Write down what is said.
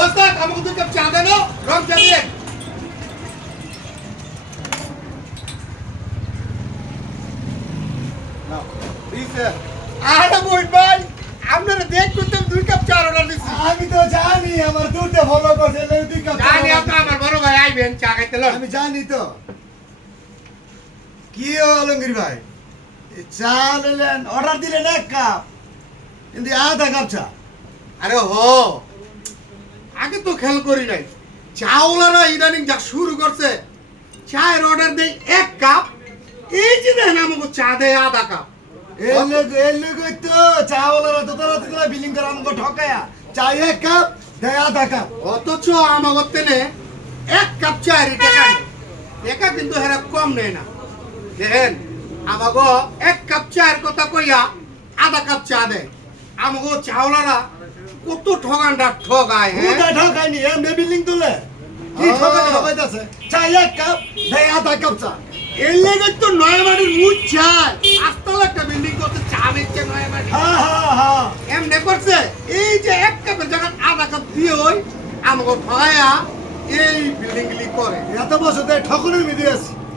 ওস্তাদ আমাকে 2 কাপ চা দেন রং চা দিন নাও দিছে আরে মোহিত ভাই আপনারা দেখ করতে 2 কাপ চা অর্ডার দিছি আমি তো জানি আমার দুধে ফলো করছে 2 কাপ জানি আপনি আমার বড় ভাই আইবেন চা খাইতে লন আমি জানি তো কি অলঙ্গির ভাই চা নিলেন অর্ডার দিলেন 1 কাপ কিন্তু আধা কাপ চা আরে হো আগে তো খেয়াল করি নাই চাওলারা ইদানিং যা শুরু করছে চায়ের অর্ডার দেই 1 কাপ এই যে দেন আমাকে চা দেয় আধা কাপ এর লোক তো চাওলারা তো তোরা বিলিং করে আমাকে ঠকায়া চা 1 কাপ দেয় আধা কাপ অথচ আমাকে তেনে 1 কাপ চায়ের টাকা নেয়। টাকা কিন্তু হেরা কম নেয় না দেখেন আমাকে 1 কাপ চায়ের কথা কইয়া আধা কাপ চা দেয় আমাকে চাওলারা কত ঠগানটা ঠগায় হ্যাঁ কোথায় ঠকায়নি এমনি বিলিং তুলে কি ঠকাইতাছে চা 1 কাপ দেয় আধা কাপ চা এর লেগে তো নয়াবাড়ির মুখ চায় আস্তাল একটা বিল্ডিং করতে চা বেচছে নয়াবাড়ি হ্যাঁ এমনি করছে এই যে 1 কাপের জায়গায় আধা কাপ দিয়ে ওই আমাকে ঠগায়া এই বিল্ডিং গুলি করে এত বছর ধরে ঠকুনের মিদি আছি